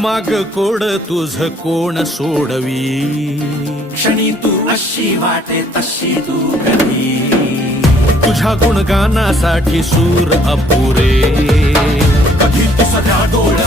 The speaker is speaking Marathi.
माग कोड तुझ कोण सोडवी, क्षणी तू अशी वाटे तशी तू कधी, तुझ्या गुणगानासाठी सूर अपुरे, कधी तुझ्या डोळ्यात